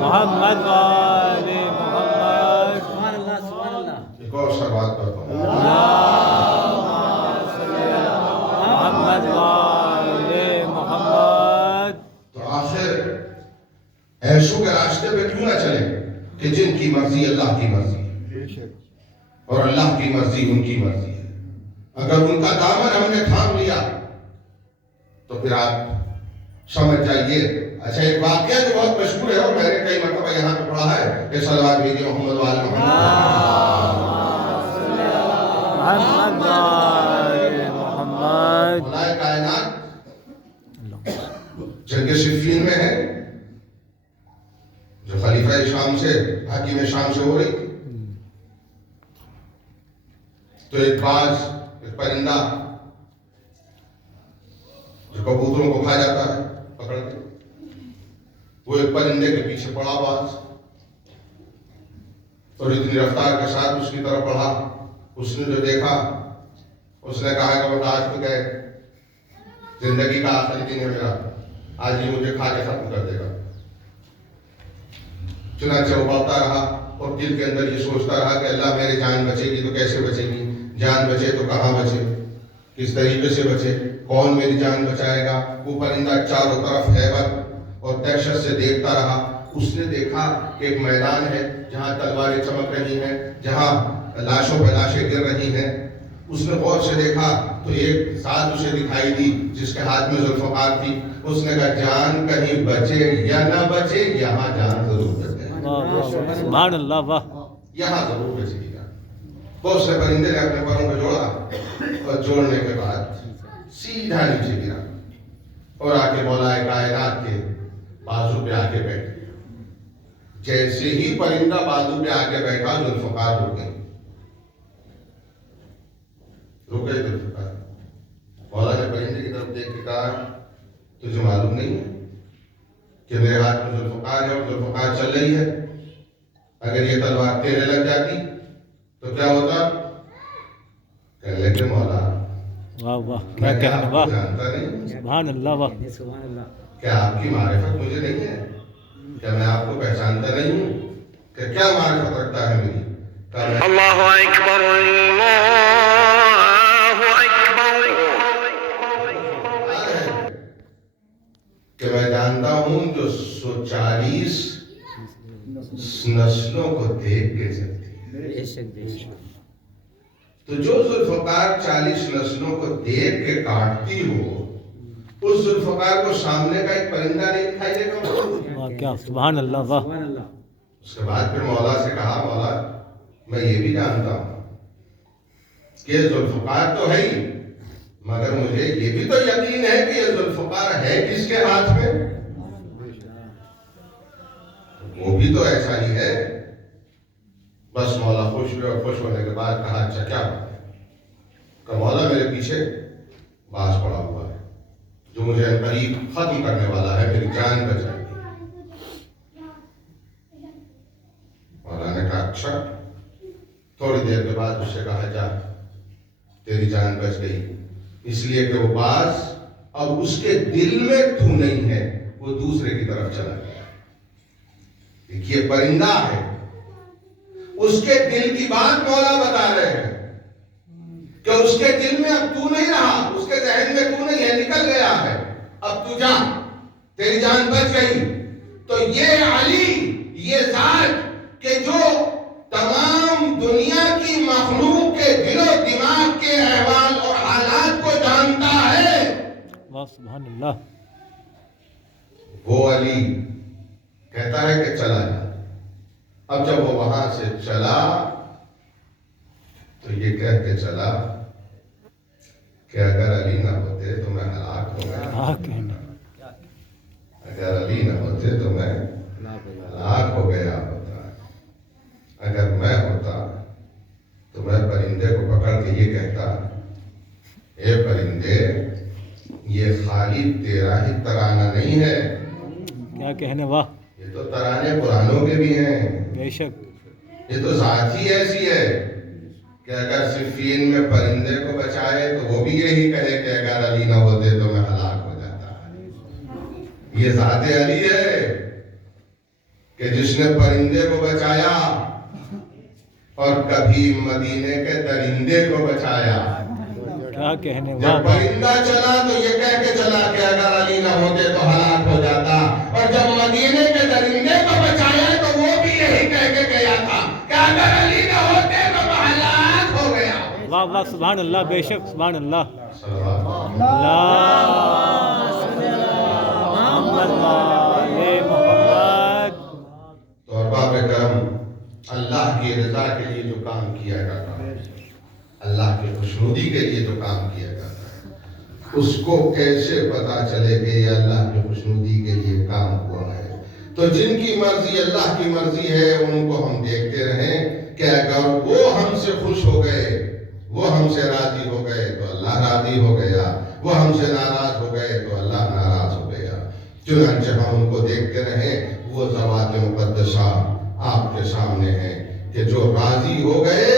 محمد وآل محمد۔ سبحان اللہ، سبحان اللہ۔ ایک اور شروعات کرتا ہوں، محمد وآل محمد۔ تو آخر ایسو کے راستے پہ کیوں نہ چلیں کہ جن کی مرضی اللہ کی مرضی ہے اور اللہ کی مرضی ان کی مرضی ہے۔ اگر ان کا دامن ہم نے تھام لیا تو پھر آپ سمجھ جائیے۔ اچھا، ایک واقعہ جو بہت مشہور ہے اور میں نے کئی مرتبہ یہاں پہ پڑھا ہے کہ صلوات بھیجیے محمد وآل محمد۔ محمد وآل محمد۔ خدائے کائنات جنگ صفین میں ہے جو خلیفہ شام سے، حاکم شام سے ہو رہی تھی، تو ایک باز، ایک پرندہ جو کبوتروں کو کھا جاتا ہے پکڑ کے، وہ ایک پرندے کے پیچھے پڑا باز اور اتنی رفتار کے ساتھ اس کی طرف بڑھا۔ اس نے جو دیکھا اس نے کہا کہ وہ آج تو گئے، زندگی کا آخری دن ہے میرا، آج ہی مجھے کھا کے ختم کر دے گا۔ چنانچہ وہ بڑھتا رہا اور دل کے اندر یہ سوچتا رہا کہ اللہ میری جان بچے گی تو کیسے بچے گی، جان بچے تو کہاں بچے، کس طریقے سے بچے، کون میری جان بچائے گا۔ وہ پرندہ چاروں طرف ہیبت اور دہشت سے دیکھتا رہا۔ اس نے دیکھا کہ ایک میدان ہے جہاں تلواریں چمک رہی ہیں، جہاں لاشوں پہ لاشیں گر رہی ہیں۔ اس نے غور سے دیکھا تو ایک ذات اسے دکھائی دی جس کے ہاتھ میں ذوالفقار تھی۔ اس نے کہا جان کہیں بچے یا نہ بچے، یہاں جان ضرور بچے، سبحان اللہ، واہ۔ یہاں ضرور بچے گی جان۔ بہت سے پرندے نے اپنے پروں کو جوڑا اور جوڑنے کے بعد سیدھا نیچے گرا اور آ کے مولا کائنات کے بازو پہ آ کے بیٹھ گیا۔ جیسے ہی پرندہ بازو پہ آ کے بیٹھا ذوالفقار رک گئے، ذوالفقار۔ مولا نے پرندے کی طرف دیکھ کے کہا تجھے معلوم نہیں ہے کہ میرے ہاتھ میں ذوالفقار ہے اور ذوالفقار چل رہی ہے؟ اگر یہ تلوار تیرے لگ جاتی تو کیا ہوتا؟ کہنے لگے مولا واہ واہ، میں کیا کہنا، آپ کو واہ جانتا نہیں، سبحان اللہ، واہ۔ سبحان اللہ۔ کیا آپ کی معرفت مجھے نہیں ہے؟ کیا میں آپ کو پہچانتا نہیں ہوں؟ کہ کیا معرفت رکھتا ہے میری؟ اللہ اکبر، اللہ اکبر۔ کہ میں جانتا ہوں جو 140 نسلوں کو دیکھ کے چلتی ہے۔ بے شک، بے شک۔ تو جو ذوالفقار 40 نسلوں کو دیکھ کے کاٹتی ہو، اس ذوالفقار کو سامنے کا ایک پرندہ نہیں دکھائی دے گا؟ واہ، کیا سبحان اللہ، واہ۔ سبحان اللہ۔ اس کے بعد پھر مولا سے کہا مولا میں یہ بھی جانتا ہوں کہ ذوالفقار تو ہے ہی، مگر مجھے یہ بھی تو یقین ہے کہ یہ ذوالفقار ہے کس کے ہاتھ میں؟ وہ بھی تو ایسا ہی ہے بس مولا خوش ہوئے اور خوش ہونے کے بعد کہا اچھا کیا بات ہے؟ کہ مولا میرے پیچھے باز پڑا ہوا ہے جو مجھے قریب ختم کرنے والا ہے، میری جان بچائے گی۔ مولا نے کہا اچھا۔ تھوڑی دیر کے بعد اس سے کہا جا تیری جان بچ گئی، اس لیے کہ وہ باز اب اس کے دل میں تو نہیں ہے، وہ دوسرے کی طرف چلا گیا۔ دیکھیے پرندہ ہے، اس کے دل کی بات مولا بتا رہے ہیں کہ اس کے دل میں اب تو نہیں رہا، اس کے ذہن میں تو نہیں ہے، نکل گیا ہے، اب تو جا، تیری جان بچ گئی۔ تو یہ علی، یہ ذات کہ جو تمام دنیا کی مخلوق کے دل و دماغ کے احوال اور حالات کو جانتا ہے، واہ سبحان اللہ، وہ علی کہتا ہے کہ چلا جا۔ اب جب وہ وہاں سے چلا تو یہ کہہ کے چلا کہ اگر علی نہ ہوتے تو میں ہلاک ہو گیا، کیا کہنا، اگر علی نہ ہوتے تو میں ہلاک ہو گیا ہوتا، اگر میں ہوتا تو میں پرندے کو پکڑ کے یہ کہتا، اے پرندے، یہ خالی تیرا ہی ترانہ نہیں ہے، کیا کہنے، واہ یہ تو ترانے قرآنوں کے بھی ہیں، بے شک، یہ تو ذات ہی ایسی ہے کہ اگر صفین میں پرندے کو بچائے تو وہ بھی یہی کہے کہ اگر علی نہ ہوتے تو میں ہلاک ہو جاتا۔ یہ ذات علی ہے کہ جس نے پرندے کو بچایا اور کبھی مدینے کے درندے کو بچایا۔ کیا کہنے، واہ جب واہ، پرندہ چلا تو یہ کہہ کے چلا کہ اگر علی نہ ہوتے تو ہلاک ہو جاتا، اور جب مدینے کے درندے کو بچایا تو وہ بھی یہی کہہ کے گیا تھا کہ اگر علی نہ ہوتے تو میں ہلاک ہو گیا۔ واہ واہ سبحان اللہ، بے شک سبحان اللہ، صلوات محمد۔ تو ارباب کرم، اللہ کی رضا کے لیے جو کام کیا جاتا ہے، اللہ کی خوشنودی کے لیے جو کام کیا جاتا ہے، اس کو کیسے پتا چلے کہ یہ اللہ کی خوشنودی کے لیے کام ہوا ہے؟ تو جن کی مرضی اللہ کی مرضی ہے ان کو ہم دیکھتے رہیں کہ اگر وہ ہم سے خوش ہو گئے، وہ ہم سے راضی ہو گئے تو اللہ راضی ہو گیا، وہ ہم سے ناراض ہو گئے تو اللہ ناراض ہو گیا۔ چنانچہ ہم ان کو دیکھتے رہیں، وہ ذوات مقدسہ آپ کے سامنے ہیں کہ جو راضی ہو گئے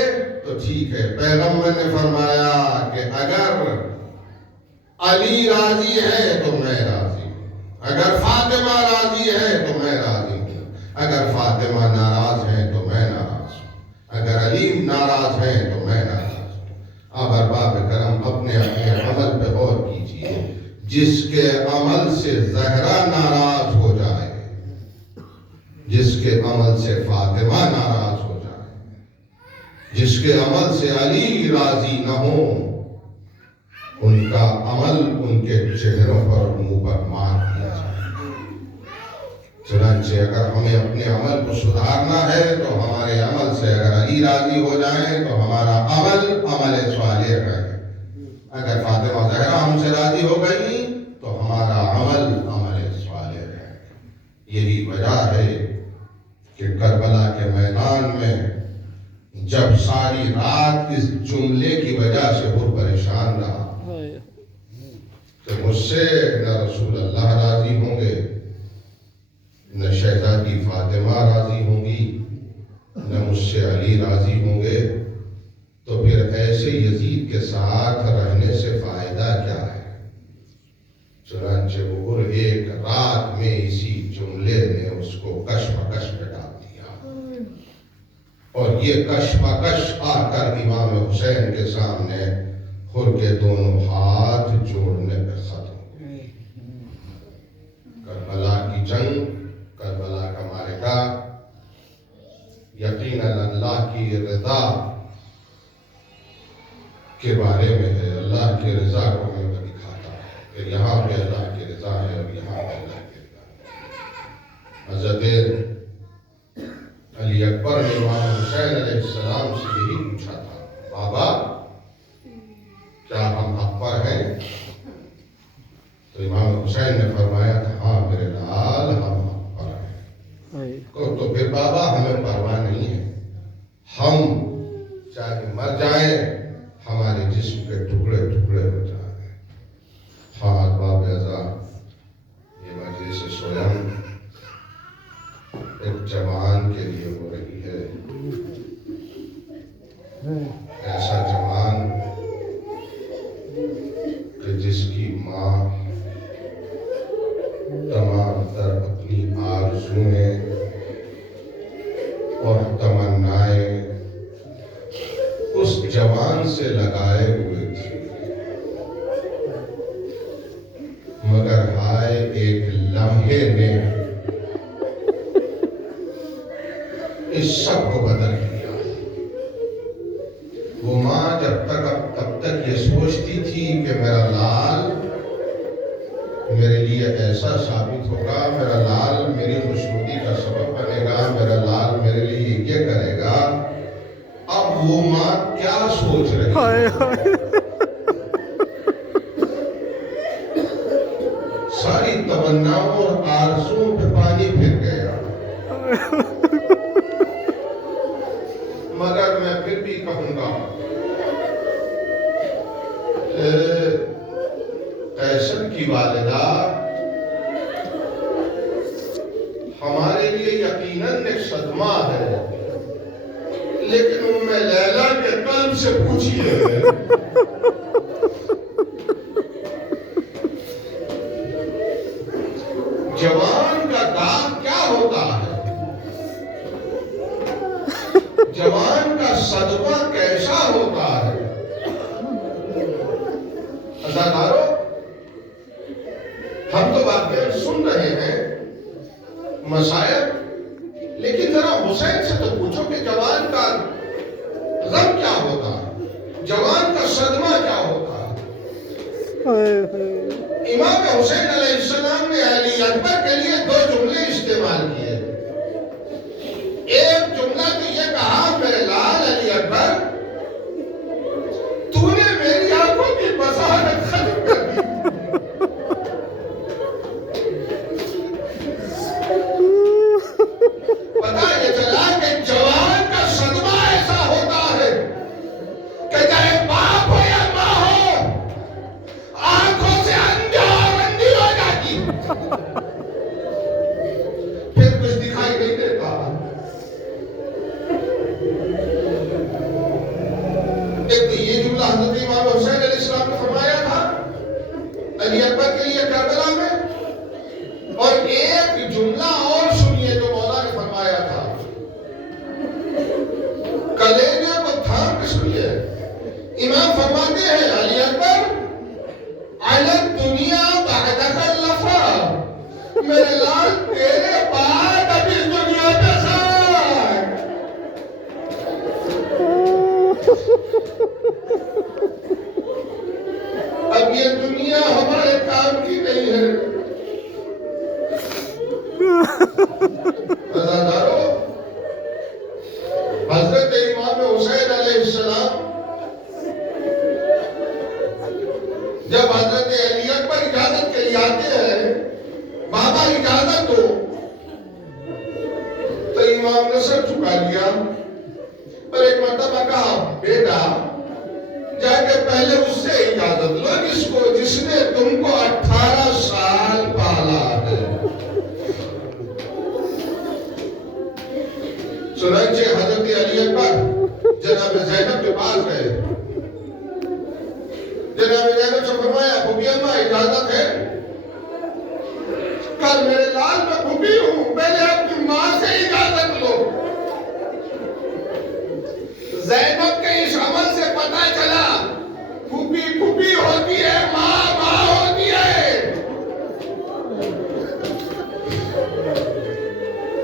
تو ٹھیک ہے۔ پیغمبر نے فرمایا کہ اگر علی راضی ہے تو میں راضی ہوں، اگر فاطمہ راضی ہے تو میں راضی ہوں، اگر فاطمہ ناراض ہے تو میں ناراض ہوں، اگر علی ناراض ہے تو میں ناراض ہوں۔ اب ارباب کرم اپنے اپنے عمل پہ غور کیجیے، جس کے عمل سے زہرا ناراض ہو جائے، جس کے عمل سے فاطمہ ناراض ہو جائے، جس کے عمل سے علی راضی نہ ہو، ان کا عمل ان کے چہروں پر منہ پر مار دیا جائے۔ چنانچہ اگر ہمیں اپنے عمل کو سدھارنا ہے تو ہمارے عمل سے اگر علی راضی ہو جائیں تو ہمارا عمل صالح ہے، اگر فاطمہ زہرا ہم سے راضی ہو گئی تو ہمارا عمل صالح ہے۔ یہی وجہ ہے کہ کربلا کے میدان میں جب ساری رات اس جملے کی وجہ سے وہ پریشان رہا کہ مجھ سے نہ رسول اللہ راضی ہوں گے، نہ شہزادی فاطمہ راضی ہوں گی، نہ مجھ سے علی راضی ہوں گے، تو پھر ایسے یزید کے ساتھ رہنے سے فائدہ کیا ہے؟ چنانچہ وہ ایک رات میں اسی جملے نے اس کو کشمکش میں ڈال دیا، اور یہ کشمکش آ کر امام حسین کے سامنے خور کے دونوں ہاتھ جوڑنے پہ ختم ہوئی۔ کربلا کی جنگ، کربلا کا معرکہ یقیناً اللہ کی رضا کے بارے میں ہے، اللہ کی رضا کو ہمیں دکھاتا ہے کہ یہاں پہ اللہ کی رضا ہے اور یہاں پہ اللہ کی رضا ہے۔ حضرت علی اکبر نے امام حسین علیہ السلام سے یہی پوچھا تھا، بابا کیا ہم حق پر ہیں؟ تو امام حسین نے فرمایا تھا، ہاں میرے لال ہم حق پر ہیں۔ تو پھر بابا ہمیں پرواہ نہیں ہے، ہم چاہے مر جائیں ہمارے جسم کے ٹکڑے ٹکڑے ہو جائیں. ہاں باب ازا یہ مجلس سویم ایک جوان کے لیے ہو رہی ہے. ایسا جوان کہ جس کی ماں تمام تر اپنی آرزوئیں اور تمنائیں اس جوان سے لگائے ہوئے تھے، مگر ہائے ایک لمحے نے اس سب کو بدل دیا. وہ ماں تب تک یہ سوچتی تھی کہ میرا لال میرے لیے ایسا ثابت ہوگا، میرا لال میری خوشنودی کا سبب بنے گا، میرا لال میرے لیے یہ کرے گا. اب وہ ماں کیا سوچ رہی ہے؟ ساری تمناؤں اور آرزوؤں پہ پانی پھر گیا. مگر میں پھر بھی کہوں گا قیصر کی والدہ ہمارے لیے یقیناً ایک صدمہ ہے، لیکن ام لیلا کے قلب سے پوچھئے جوان کا داغ کیا ہوتا ہے، جوان کا صدمہ کیسا ہوتا ہے. عزادارو، ہم تو واقعہ سن رہے ہیں مسائل، لیکن ذرا حسین سے تو پوچھو کہ جوان کا غم کیا ہوتا ہے، جوان کا صدمہ کیا ہوتا ہے. امام حسین علیہ السلام نے علی اکبر کے لیے 2 جملے استعمال کیے. ایک جملہ تو یہ کہا، میرے لال علی اکبر تو نے میری آنکھوں کی بصارت ختم کر دی. پتہ یہ چلا کہ جوان کا صدمہ ایسا ہوتا ہے کہ چاہے باپ ہو یا ماں ہو، آنکھوں سے اندھا اور اندھی ہو جاتی، پھر کچھ دکھائی نہیں دیتا. ایک تو یہ جملہ حضرت امام حسین علیہ السلام نے فرمایا تھا علی اکبر کے لیے کربلا میں، اور ایک جملہ اور سنیے جو مولا نے فرمایا تھا، کلیجے کو تھام کے سنیے. امام فرماتے ہیں علی اکبر علی الدنیا بعدک اللفا، میرے لال تیرے بعد اب اس دنیا پہ خاک. اب یہ دنیا ہمارے کام کی نہیں ہے. عزادارو، حضرت امام حسین علیہ السلام جب حضرت علی اکبر اجازت کے لیے آتے ہیں، بابا اجازت دو، تو امام نے سر چکا لیا اور ایک مرتبہ کہا، بیٹا جا کے پہلے اس سے اجازت لو جس نے تم کو 18 سال پالا ہے. چنانچہ حضرت علی اکبر جناب زینب کے پاس گئے. جناب زینب سے فرمایا، بھوبی اماں اجازت ہے؟ کل میرے لال میں بھوبی ہوں، پہلے اپنی ماں سے اجازت لو. زینب کے اس عمل سے پتہ چلا پھوپھی پھوپھی ہوتی ہے، ماں ماں ہوتی ہے.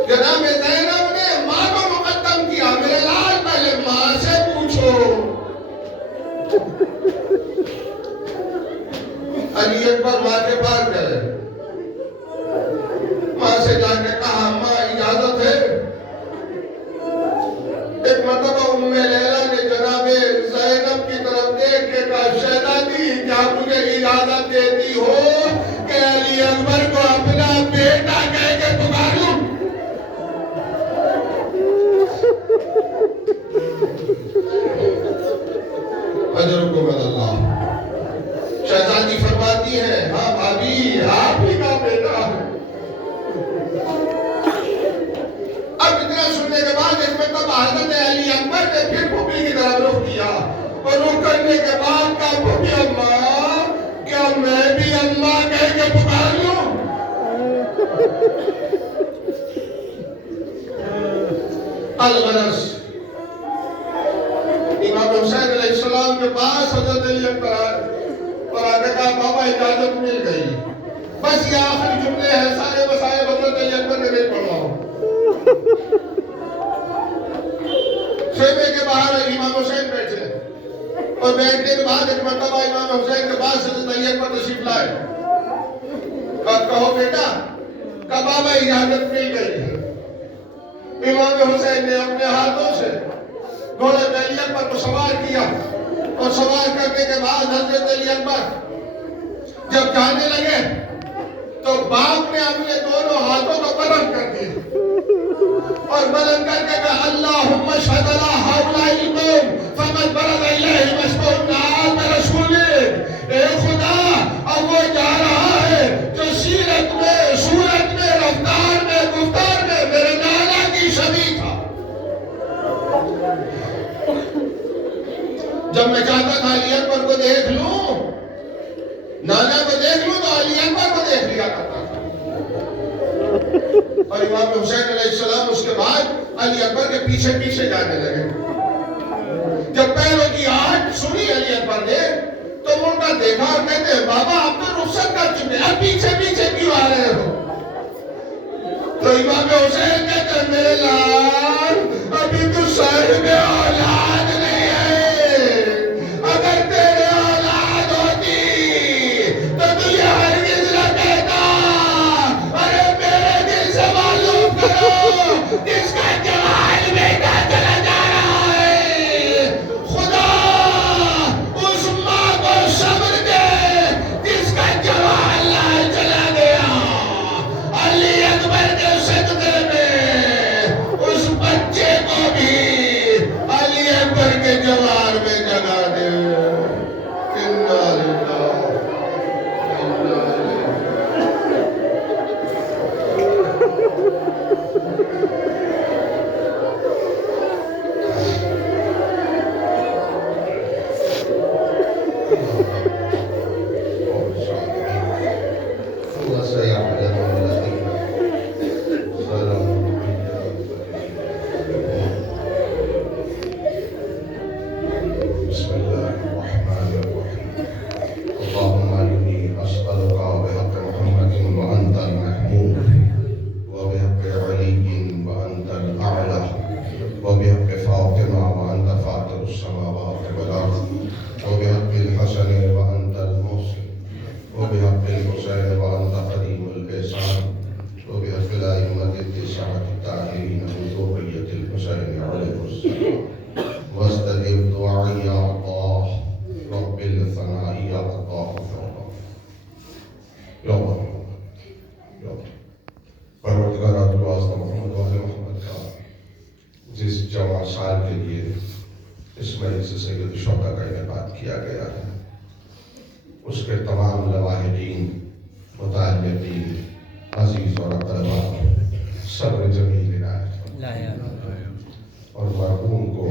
جناب زینب نے ماں کو مقدم کیا، میرے لال پہلے ماں سے پوچھو. علی اکبر ماں کے پاس گئے، ماں سے جا کے کہا، ماں اجازت ہے؟ ایک مرتبہ ام لیلا نے جناب زینب کی طرف دیکھ کے کہا، شہزادی کیا مجھے اجازت دیتی ہو کہ علی اکبر کو اپنا بیٹا کہہ کے پکاروں؟ الغرض امام حسین علیہ السلام کے پاس حضرت علی اکبر آئے اور آگے کہا بابا اجازت مل گئی، بس یہ آخری جملے ہیں، سارے مسائل حضرت علی اکبر نے نہیں پڑھا ہوں۔ خیمے کے باہر امام حسین بیٹھے اور بیٹھنے کے بعد ایک مرتبہ امام حسین کے پاس حضرت علی اکبر تشریف لائے، کہو بیٹا، کہا بابا اجازت مل گئی ہے۔ امام حسین نے اپنے ہاتھوں سے گھوڑے پہ علی اکبر کو سوار کیا اور سوار کرنے کے بعد حضرت علی اکبر جب جانے لگے تو باپ نے اپنے دونوں ہاتھوں کو بلند کر دیا اور بلند کر کے کہا اللہم اشہد علی ہؤلاء القوم فقد برز الیہم اسمہ النعام رسولہ۔ اے خدا، اب وہ جا رہا ہے جو سیرت میں، صورت میں، رفتار میں، گفتار میں میرے نانا کی شبیہ تھا۔ جب میں چاہتا تھا علی اکبر کو دیکھ لوں، نانا کو دیکھ لوں، تو علی اکبر کو دیکھ لیا کرتا تھا۔ اور امام حسین علیہ السلام اس کے بعد علی اکبر کے پیچھے پیچھے جانے لگے۔ جب پیروں کی آہٹ سنی علی اکبر نے تو مڑ کر دیکھا اور کہتے ہیں بابا آپ تو رخصت کر چکے، اب پیچھے پیچھے کیوں آ رہے ہو؟ تو امام حسین کہتے ہیں میرے لال، ابھی تو صاحب اولاد نہیں ہے، اگر تیرے اولاد ہوتی تو تجھے ہرگز نہ کہتا۔ ارے میرے دل سے معلوم کرو جس کا جوال بیٹا چلا جا رہا ہے، خدا اس ماں کو صبر دے جس کا جوال لال چلا گیا۔ علی اکبر کے صدقے میں اس بچے کو بھی علی اکبر کے جوار میں جگہ دے۔ انا للہ وانا الیہ اللہ سيعلم الذين ظلموا بسم الله الرحمن الرحيم اللهم إني أسألك بحق محمد وأنت المحمود وبحق علي وأنت الأعلى وبحق فاطمة وأنت فاطر السماوات والأرض وبحق الحسن وأنت المحسن وبحق الحسين وأنت قديم الإحسان وبحق الأئمة التسعة الطاهرين من ذرية الحسين عليه السلام واستجب دعائي يا الله رب الثناء يا الله يا الله پروردگار واسطہ محمد والے محمد کا جس جوان سال کے لیے اس مجلس سے سید الشہداء کا انعقاد کیا گیا ہے، اس کے تمام لواحقین، متعلقین، عزیز اور اقربا صبر جمیل عنایت اور مرحوم کو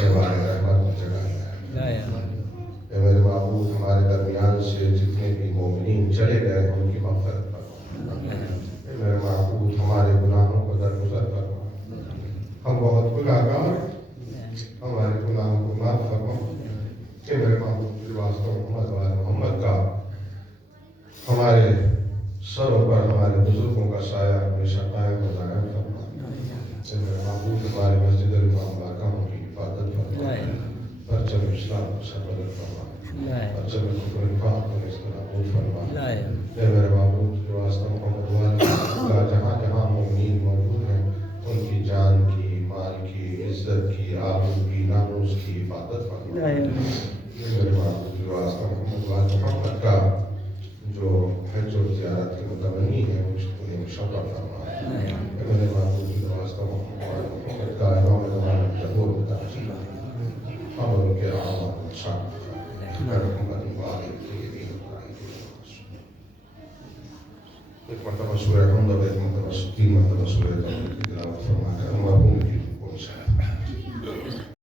ایوان رحمت جگایا ہے۔ اے میرے معبود، ہمارے درمیان سے جتنے بھی مومنین چلے گئے ان کی مغفرت فرما۔ اے میرے معبود، ہمارے گناہوں کو درگزر فرما۔ ہم بہت گناہگار، ہمارے گناہوں کو معاف فرما۔ کہ میرے معبود کے واسطہ محمد والے محمد کا ہمارے سروں پر ہمارے بزرگوں کا سایہ ہمیشہ قائم و دائم فرما۔ کہ میرے معبود ہمارے مسجد الامام باقاؤں کی حفاظت فرما، پرچم اسلام کو سربلند فرما، پرچم کفر نفاق کو نابود فرما۔ کہ میرے معبود کے واسطہ محمد والے کا جہاں جہاں مومنین موجود ہیں ان کی جان کی، مال کی، عزت کی، آبرو کی، ناموس کی حفاظت فرما۔ میرے معبود کے واسطہ محمد والے محمد کا جو حج و زیارت کے متمنی ہیں انہیں مشرف فرما۔ میرے معبود کے واسطہ محمد والے محمد کا امام زمان ظہور عطا فرما۔ ہم ان کے اعمال شامل محمد والے ایک مرتبہ سورہ حمد اور ایک مرتبہ 3 مرتبہ سورہ تبارک کی تلاوت فرما کر مرحوم کی کو